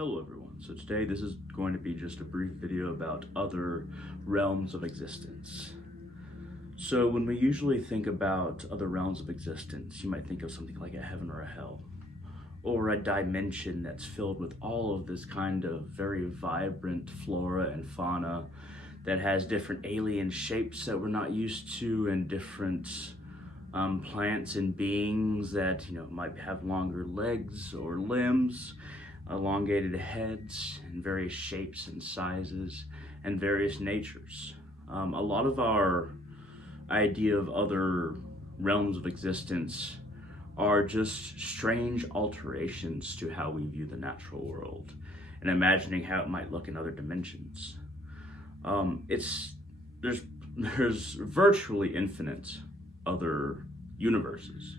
Hello everyone, so today this is going to be just a brief video about other realms of existence. So when we usually think about other realms of existence, you might think of something like a heaven or a hell, or a dimension that's filled with all of this kind of very vibrant flora and fauna that has different alien shapes that we're not used to, and different plants and beings that might have longer legs or limbs, elongated heads in various shapes and sizes and various natures. A lot of our idea of other realms of existence are just strange alterations to how we view the natural world and imagining how it might look in other dimensions. There's virtually infinite other universes,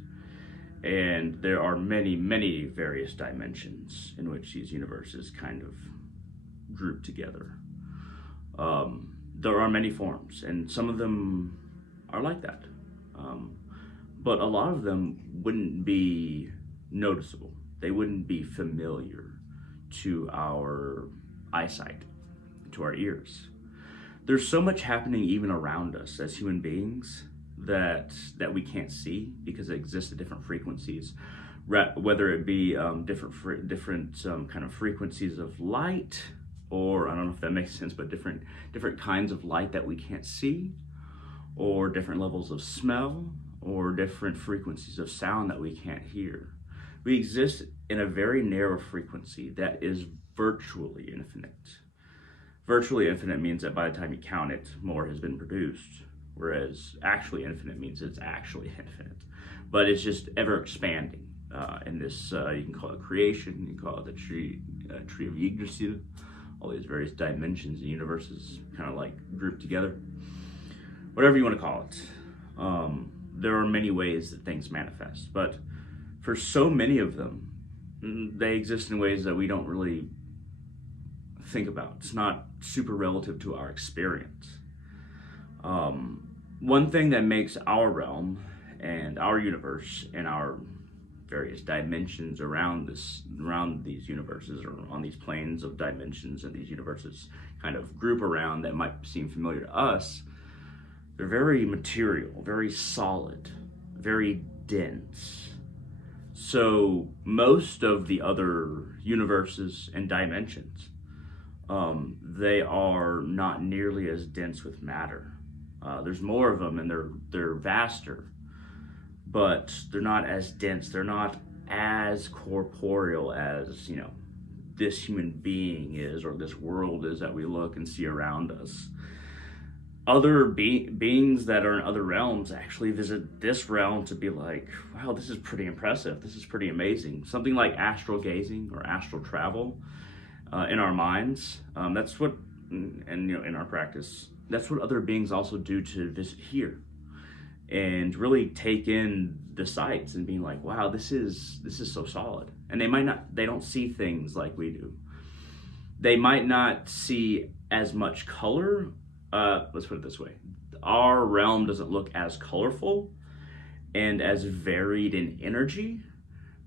and there are many various dimensions in which these universes kind of group together. There are many forms, and some of them are like that, but a lot of them wouldn't be noticeable. They wouldn't be familiar to our eyesight, to our ears. There's so much happening even around us as human beings that we can't see because it exists at different frequencies, whether it be different kind of frequencies of light, or I don't know if that makes sense, but different kinds of light that we can't see, or different levels of smell, or different frequencies of sound that we can't hear. We exist in a very narrow frequency that is virtually infinite. Virtually infinite means that by the time you count it, more has been produced. Whereas actually infinite means it's actually infinite, but it's just ever expanding. In this, you can call it creation, you can call it the tree of Yggdrasil, all these various dimensions and universes kind of like grouped together. Whatever you want to call it. There are many ways that things manifest, but for so many of them, they exist in ways that we don't really think about. It's not super relative to our experience. One thing that makes our realm and our universe and our various dimensions around these universes, or on these planes of dimensions and these universes kind of group around, that might seem familiar to us, they're very material, very solid, very dense. So most of the other universes and dimensions, they are not nearly as dense with matter. There's more of them, and they're vaster, but they're not as dense. They're not as corporeal as this human being is, or this world is that we look and see around us. Other beings that are in other realms actually visit this realm to be like, wow, this is pretty impressive. This is pretty amazing. Something like astral gazing or astral travel in our minds. That's what, and in our practice, that's what other beings also do to visit here and really take in the sights and being like, wow, this is so solid. And they don't see things like we do. They might not see as much color. Let's put it this way. Our realm doesn't look as colorful and as varied in energy,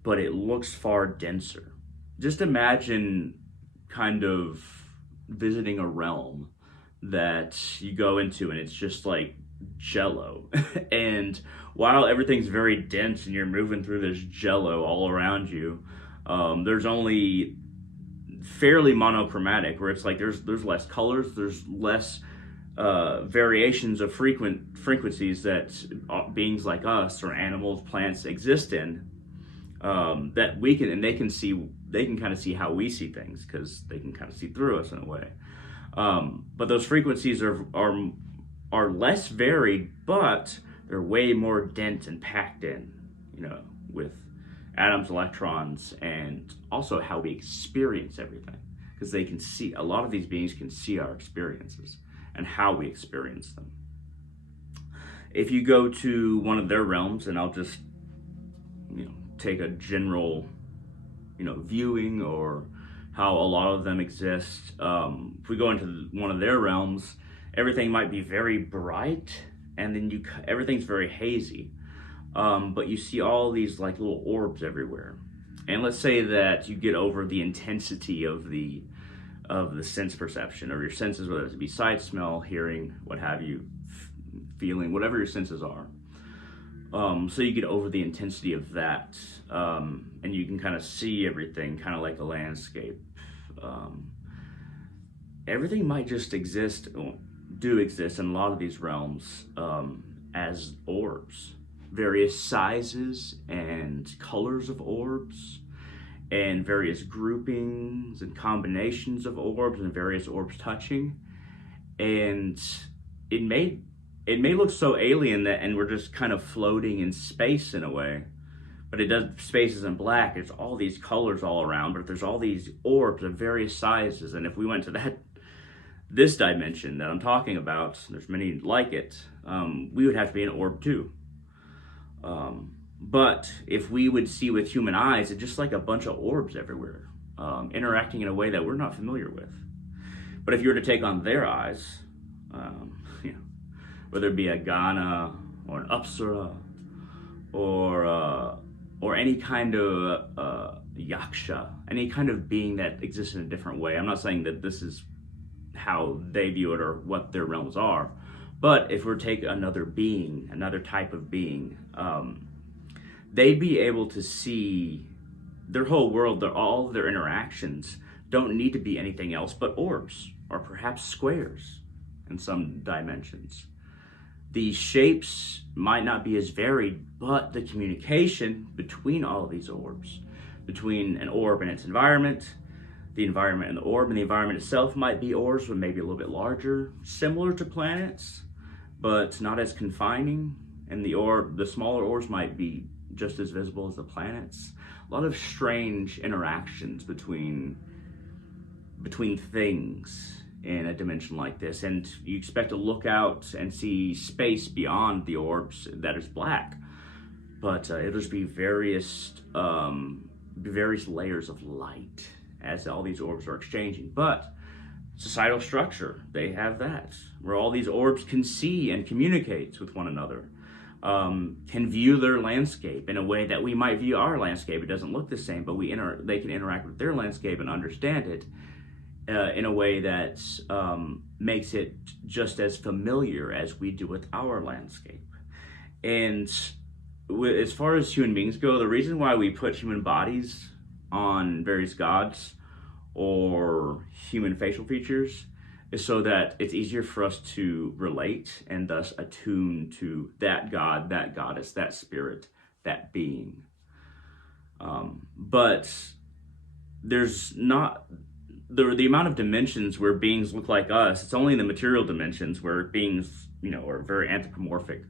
but it looks far denser. Just imagine kind of visiting a realm that you go into and it's just like jello. And while everything's very dense and you're moving through this jello all around you, there's only fairly monochromatic, where it's like there's less colors, there's less variations of frequencies that beings like us or animals, plants exist in, that we can, and they can kind of see how we see things, because they can kind of see through us in a way. But those frequencies are less varied, but they're way more dense and packed in, with atoms, electrons, and also how we experience everything, because they can see, a lot of these beings can see our experiences and how we experience them. If you go to one of their realms, and I'll just take a general viewing or how a lot of them exist. If we go into one of their realms, everything might be very bright, and then everything's very hazy. But you see all these like little orbs everywhere. And let's say that you get over the intensity of the sense perception, or your senses, whether it be sight, smell, hearing, what have you, feeling, whatever your senses are. So you get over the intensity of that, and you can kind of see everything kind of like a landscape. Everything might just do exist in a lot of these realms as orbs, various sizes and colors of orbs, and various groupings and combinations of orbs, and various orbs touching. And it may look so alien and we're just kind of floating in space in a way, but space isn't black. It's all these colors all around, but there's all these orbs of various sizes. And if we went to this dimension that I'm talking about, there's many like it, we would have to be an orb too. But if we would see with human eyes, it's just like a bunch of orbs everywhere, interacting in a way that we're not familiar with. But if you were to take on their eyes, whether it be a Ghana or an Apsara or any kind of yaksha, any kind of being that exists in a different way. I'm not saying that this is how they view it or what their realms are, but if we take another being, another type of being, they'd be able to see their whole world, all of their interactions don't need to be anything else but orbs, or perhaps squares in some dimensions. The shapes might not be as varied, but the communication between all of these orbs, between an orb and its environment, the environment and the orb, and the environment itself might be orbs, but maybe a little bit larger, similar to planets, but not as confining. And the smaller orbs might be just as visible as the planets. A lot of strange interactions between things in a dimension like this, and you expect to look out and see space beyond the orbs that is black, but it'll just be various layers of light as all these orbs are exchanging. But societal structure, they have that, where all these orbs can see and communicate with one another, can view their landscape in a way that we might view our landscape. It doesn't look the same, but they can interact with their landscape and understand it in a way that makes it just as familiar as we do with our landscape. And as far as human beings go, the reason why we put human bodies on various gods or human facial features is so that it's easier for us to relate and thus attune to that god, that goddess, that spirit, that being. But there's not the amount of dimensions where beings look like us. It's only in the material dimensions where beings, are very anthropomorphic.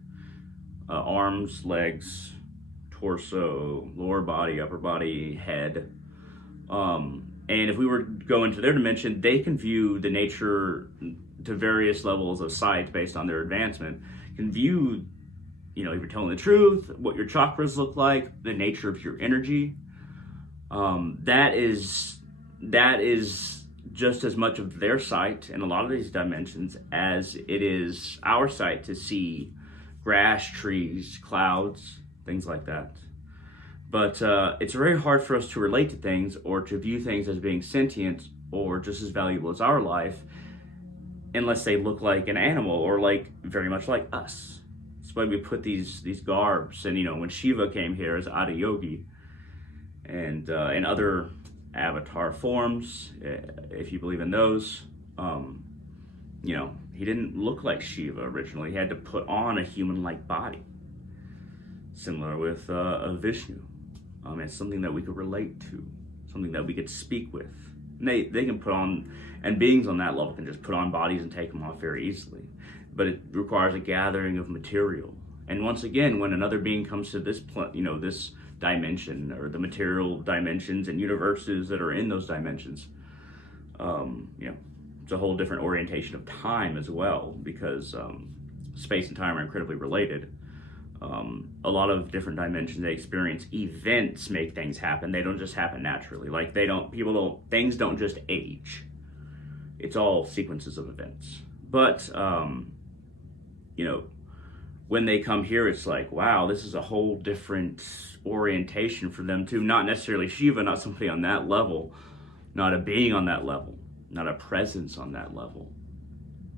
Arms, legs, torso, lower body, upper body, head. And if we were to go into their dimension, they can view the nature to various levels of sight based on their advancement, can view, if you're telling the truth, what your chakras look like, the nature of your energy. That is just as much of their sight in a lot of these dimensions as it is our sight to see grass, trees, clouds, things like that. But it's very hard for us to relate to things or to view things as being sentient or just as valuable as our life unless they look like an animal or very much like us. That's why we put these garbs. And when Shiva came here as Adiyogi and in other avatar forms, if you believe in those, he didn't look like Shiva originally. He had to put on a human-like body, similar with Vishnu. It's something that we could relate to, something that we could speak with. And they can put on, and beings on that level can just put on bodies and take them off very easily. But it requires a gathering of material. And once again, when another being comes to this this dimension, or the material dimensions and universes that are in those dimensions, it's a whole different orientation of time as well, because space and time are incredibly related. A lot of different dimensions, they experience events make things happen. They don't just happen naturally. Things don't just age. It's all sequences of events. But when they come here, it's like, wow, this is a whole different orientation for them too. Not necessarily Shiva, not somebody on that level, not a being on that level, not a presence on that level.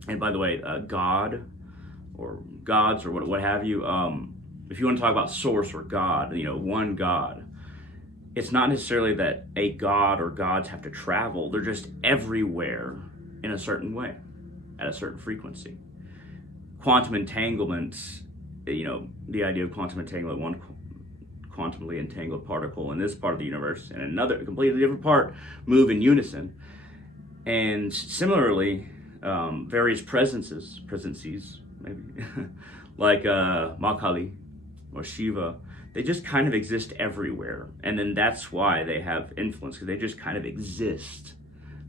And by the way, God or gods or what have you, if you want to talk about source or God, one God, it's not necessarily that a god or gods have to travel. They're just everywhere in a certain way, at a certain frequency. Quantum entanglement, the idea of quantum entanglement, one quantumly entangled particle in this part of the universe and another completely different part move in unison. And similarly, various presences, maybe, like Ma Kali or Shiva, they just kind of exist everywhere. And then that's why they have influence, because they just kind of exist.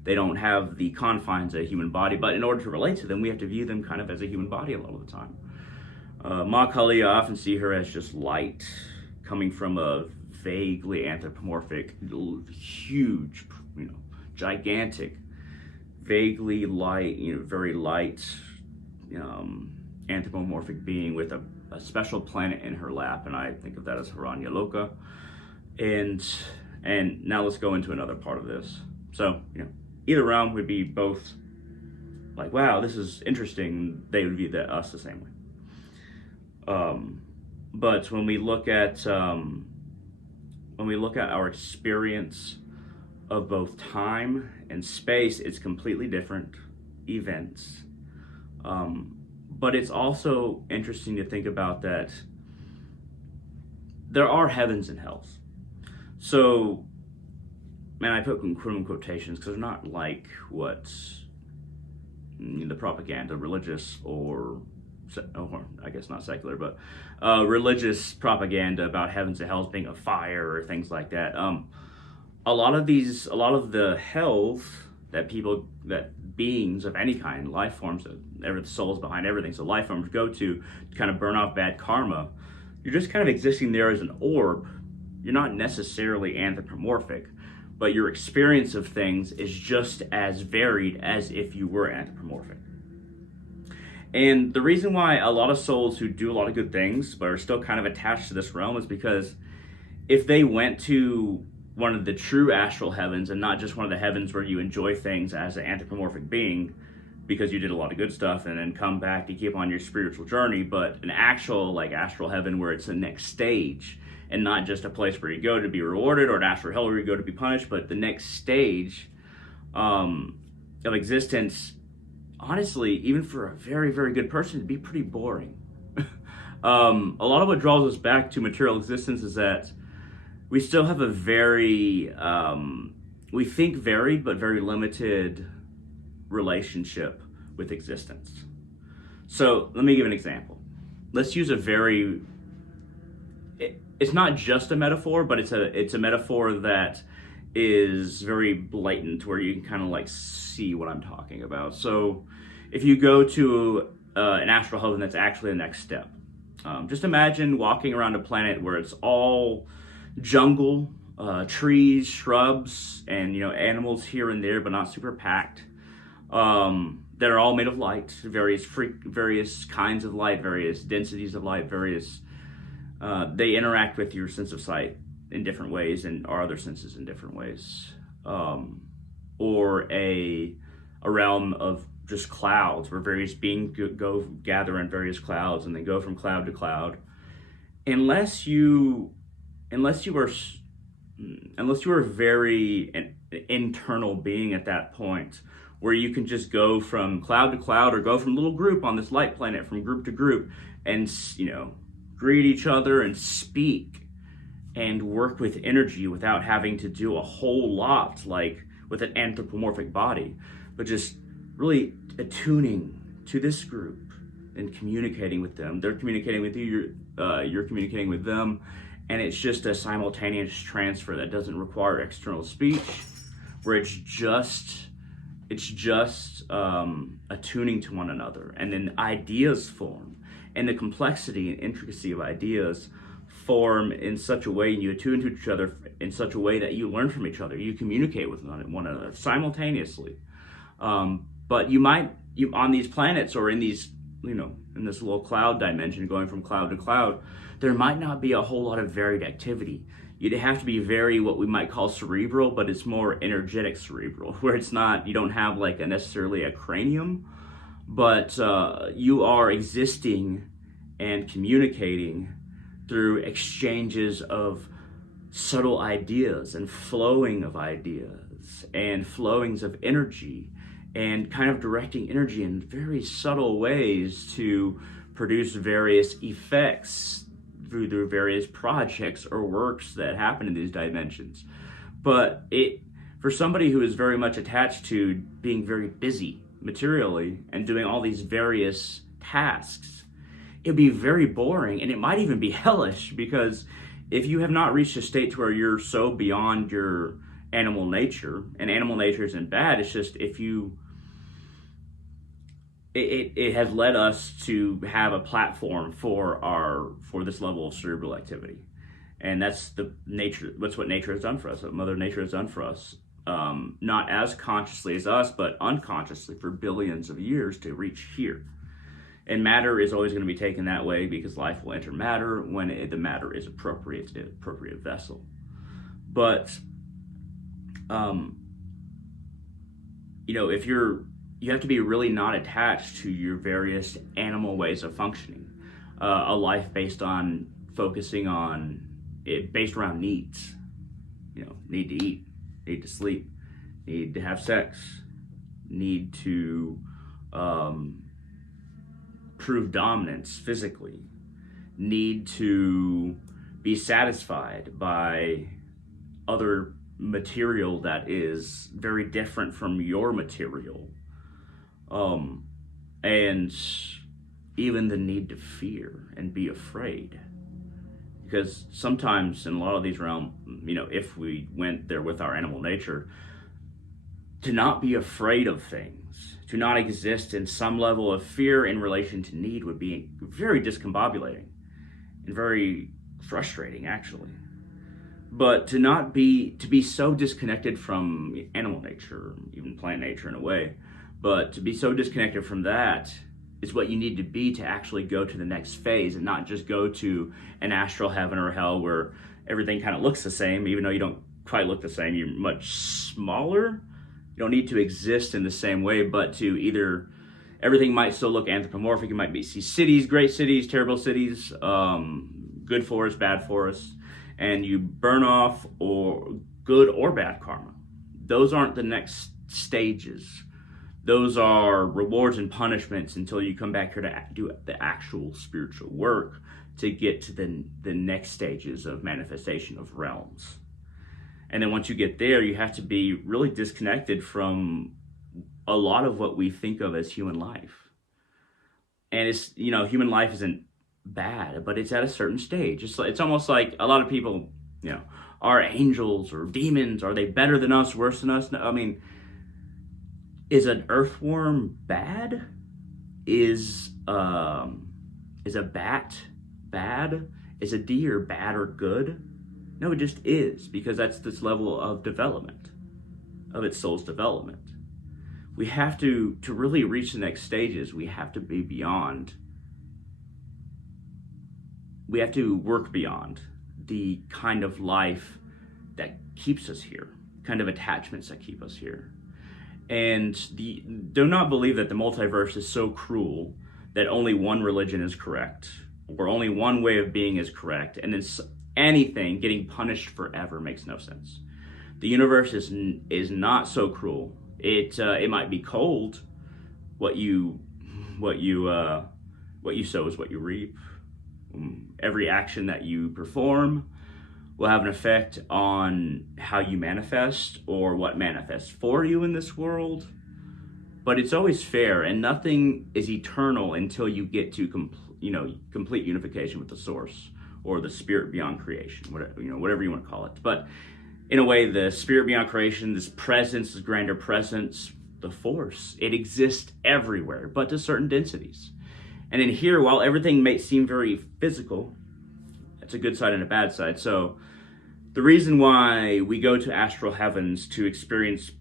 They don't have the confines of a human body, but in order to relate to them, we have to view them kind of as a human body a lot of the time. Ma Kali, I often see her as just light, coming from a vaguely anthropomorphic, huge, gigantic, vaguely light, very light, anthropomorphic being with a special planet in her lap, and I think of that as Haranya Loka. And now let's go into another part of this. So, either realm would be both like, wow, this is interesting. They would view us the same way. But when we look at our experience of both time and space, it's completely different events. But it's also interesting to think about that there are heavens and hells. So, man, I put in quotations because they're not like what the propaganda, religious or I guess not secular, but religious propaganda about heavens and hells being a fire or things like that. A lot of the hells that beings of any kind, life forms, the souls behind everything, so life forms go to kind of burn off bad karma. You're just kind of existing there as an orb. You're not necessarily anthropomorphic, but your experience of things is just as varied as if you were anthropomorphic. And the reason why a lot of souls who do a lot of good things but are still kind of attached to this realm is because if they went to one of the true astral heavens and not just one of the heavens where you enjoy things as an anthropomorphic being because you did a lot of good stuff and then come back to keep on your spiritual journey, but an actual astral heaven where it's the next stage and not just a place where you go to be rewarded or an astral hell where you go to be punished, but the next stage of existence, honestly, even for a very, very good person, it'd be pretty boring. A lot of what draws us back to material existence is that we still have a very, we think varied but very limited relationship with existence. So let me give an example. Let's use it's not just a metaphor, but it's a metaphor that is very blatant where you can kind of see what I'm talking about. So if you go to an astral heaven, that's actually the next step. Just imagine walking around a planet where it's all jungle, trees, shrubs, and animals here and there, but not super packed. That are all made of light, various kinds of light, various densities of light, they interact with your sense of sight in different ways and our other senses in different ways. Or a realm of just clouds where various beings gather in various clouds and they go from cloud to cloud. Unless you are a very internal being at that point, where you can just go from cloud to cloud or go from little group on this light planet, from group to group, and greet each other and speak and work with energy without having to do a whole lot like with an anthropomorphic body, but just really attuning to this group and communicating with them. They're communicating with you, you're communicating with them, and it's just a simultaneous transfer that doesn't require external speech, where it's just attuning to one another, and then ideas form, and the complexity and intricacy of ideas form in such a way, and you attune to each other in such a way that you learn from each other. You communicate with one another simultaneously. But you on these planets or in these in this little cloud dimension, going from cloud to cloud, there might not be a whole lot of varied activity. You'd have to be very, what we might call cerebral, but it's more energetic cerebral, where it's not, you don't have like necessarily a cranium, but you are existing and communicating through exchanges of subtle ideas and flowing of ideas and flowings of energy, and kind of directing energy in very subtle ways to produce various effects through the various projects or works that happen in these dimensions. But for somebody who is very much attached to being very busy materially and doing all these various tasks, it'd be very boring, and it might even be hellish, because if you have not reached a state to where you're so beyond your animal nature, and animal nature isn't bad, it's just it has led us to have a platform for this level of cerebral activity. And that's what nature has done for us, what Mother Nature has done for us. Not as consciously as us, but unconsciously for billions of years to reach here. And matter is always going to be taken that way, because life will enter matter when the matter is appropriate to the appropriate vessel. But, if you have to be really not attached to your various animal ways of functioning. A life based around needs. Need to eat, need to sleep, need to have sex, need to prove dominance physically, need to be satisfied by other material that is very different from your material. And even the need to fear and be afraid. Because sometimes in a lot of these realms, if we went there with our animal nature, to not be afraid of things, to not exist in some level of fear in relation to need, would be very discombobulating and very frustrating, actually. But to be so disconnected from animal nature, even plant nature in a way, but to be so disconnected from that is what you need to be to actually go to the next phase, and not just go to an astral heaven or hell where everything kind of looks the same, even though you don't quite look the same. You're much smaller. You don't need to exist in the same way, but to either, everything might still look anthropomorphic. You might see cities, great cities, terrible cities, good forests, bad forests, and you burn off or good or bad karma. Those aren't the next stages. Those are rewards and punishments until you come back here to do the actual spiritual work to get to the next stages of manifestation of realms. And then once you get there, you have to be really disconnected from a lot of what we think of as human life. And it's, human life isn't bad, but it's at a certain stage. It's almost like a lot of people, are angels or demons? Are they better than us, worse than us? No, I mean, is an earthworm bad? Is a bat bad? Is a deer bad or good? No, it just is, because that's this level of development, of its soul's development. We have to really reach the next stages, we have to be beyond. We have to work beyond the kind of life that keeps us here, kind of attachments that keep us here. And do not believe that the multiverse is so cruel that only one religion is correct, or only one way of being is correct, and then anything getting punished forever makes no sense. The universe is not so cruel. It might be cold. What you sow is what you reap. Every action that you perform will have an effect on how you manifest, or what manifests for you in this world. But it's always fair, and nothing is eternal until you get to complete unification with the source, or the spirit beyond creation, whatever you want to call it. But in a way, the spirit beyond creation, this presence, this grander presence, the force, it exists everywhere, but to certain densities. And in here, while everything may seem very physical, it's a good side and a bad side. So the reason why we go to astral heavens to experience,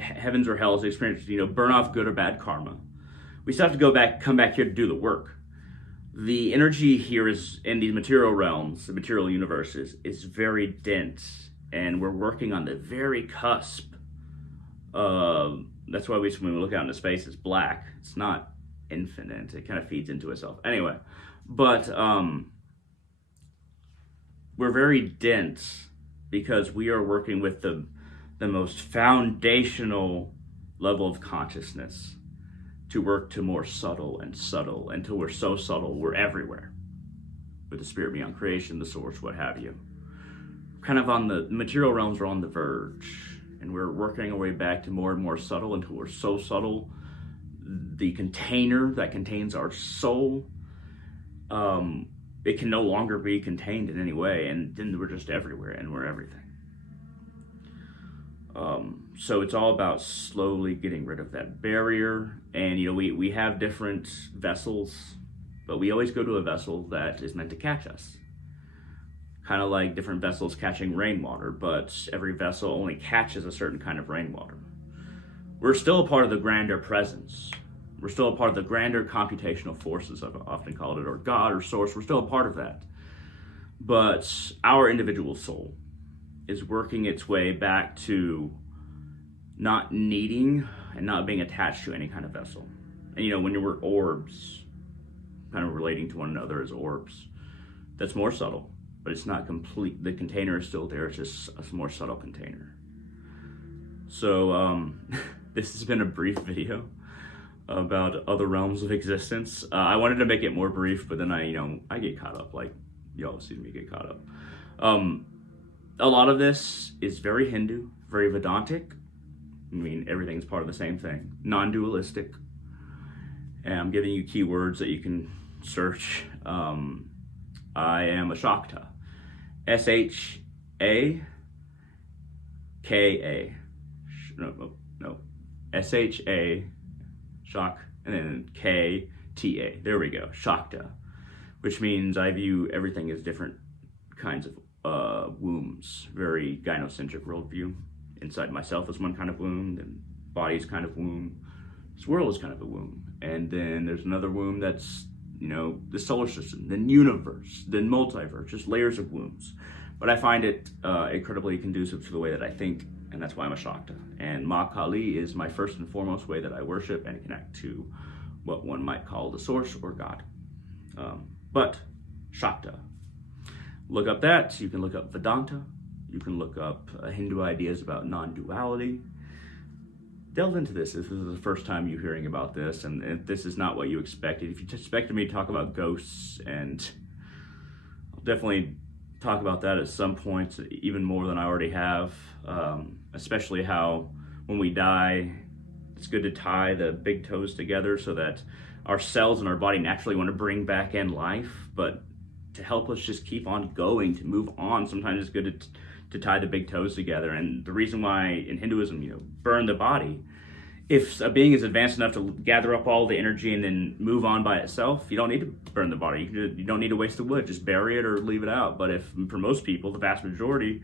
heavens or hells, to experience, burn off good or bad karma. we still have to come back here to do the work. The energy here is in these material realms, the material universes, is very dense, and we're working on the very cusp. That's why when we look out into space, it's black. It's not infinite. It kind of feeds into itself. Anyway, but we're very dense because we are working with the most foundational level of consciousness to work to more subtle and subtle until we're so subtle we're everywhere with the spirit beyond creation, the source, what have you. Kind of on the material realms, we're on the verge, and we're working our way back to more and more subtle until we're so subtle the container that contains our soul, it can no longer be contained in any way, and then we're just everywhere and we're everything. So it's all about slowly getting rid of that barrier. And we have different vessels, but we always go to a vessel that is meant to catch us. Kind of like different vessels catching rainwater, but every vessel only catches a certain kind of rainwater. We're still a part of the grander presence. We're still a part of the grander computational forces, I've often called it, or God or source. We're still a part of that. But our individual soul is working its way back to not needing and not being attached to any kind of vessel. And when we're orbs, kind of relating to one another as orbs, that's more subtle, but it's not complete. The container is still there, it's just a more subtle container. So this has been a brief video about other realms of existence. I wanted to make it more brief, but then I get caught up, like y'all see me get caught up. A lot of this is very Hindu, very Vedantic. I mean, everything's part of the same thing. Non-dualistic. And I'm giving you keywords that you can search. I am a Shakta. S-H-A-K-A. No. S-H-A, Shak, and then K-T-A. There we go, Shakta. Which means I view everything as different kinds of wombs. Very gynocentric worldview. Inside myself is one kind of womb, then body's kind of womb. This world is kind of a womb. And then there's another womb that's, the solar system, then universe, then multiverse, just layers of wombs. But I find it incredibly conducive to the way that I think, and that's why I'm a Shakta. And Ma Kali is my first and foremost way that I worship and connect to what one might call the source or God. But Shakta. Look up that. You can look up Vedanta. You can look up Hindu ideas about non-duality. Delve into this. This is the first time you're hearing about this, and if this is not what you expected. If you expected me to talk about ghosts, and I'll definitely talk about that at some point, even more than I already have, especially how when we die, it's good to tie the big toes together so that our cells in our body naturally want to bring back in life, but to help us just keep on going, to move on, sometimes it's good to tie the big toes together. And the reason why in Hinduism, burn the body, if a being is advanced enough to gather up all the energy and then move on by itself, you don't need to burn the body. You don't need to waste the wood, just bury it or leave it out. But if, for most people, the vast majority,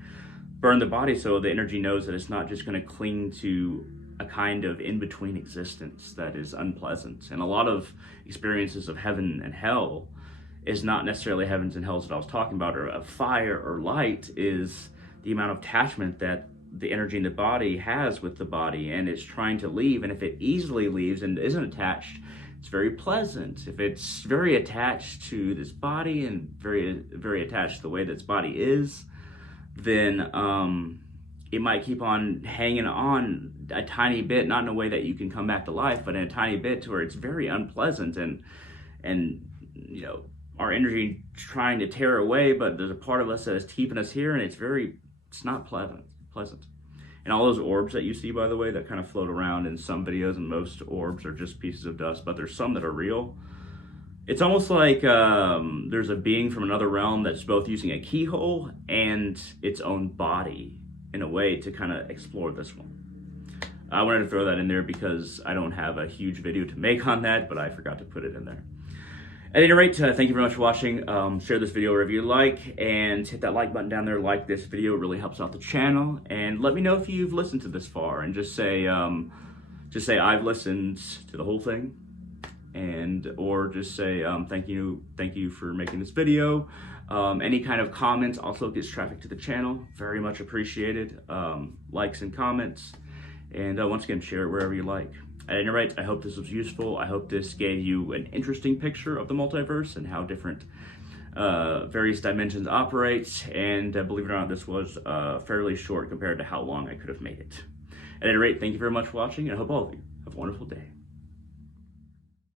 burn the body so the energy knows that it's not just going to cling to a kind of in-between existence that is unpleasant. And a lot of experiences of heaven and hell is not necessarily heavens and hells that I was talking about, or a fire or light, is the amount of attachment that the energy in the body has with the body, and it's trying to leave. And if it easily leaves and isn't attached, it's very pleasant. If it's very attached to this body and very, very attached to the way that its body is, then it might keep on hanging on a tiny bit, not in a way that you can come back to life, but in a tiny bit to where it's very unpleasant, and our energy trying to tear away, but there's a part of us that is keeping us here, and it's not pleasant. And all those orbs that you see, by the way, that kind of float around in some videos, and most orbs are just pieces of dust, but there's some that are real. It's almost like there's a being from another realm that's both using a keyhole and its own body in a way to kind of explore this one. I wanted to throw that in there because I don't have a huge video to make on that, but I forgot to put it in there. At any rate, thank you very much for watching. Share this video wherever you like, and hit that like button down there. Like this video, it really helps out the channel. And let me know if you've listened to this far, and just say I've listened to the whole thing, and or just say thank you for making this video. Any kind of comments also gets traffic to the channel, very much appreciated. Likes and comments, and once again, share it wherever you like. At any rate, I hope this was useful. I hope this gave you an interesting picture of the multiverse and how different various dimensions operate, and believe it or not, this was fairly short compared to how long I could have made it. At any rate, thank you very much for watching, and I hope all of you have a wonderful day.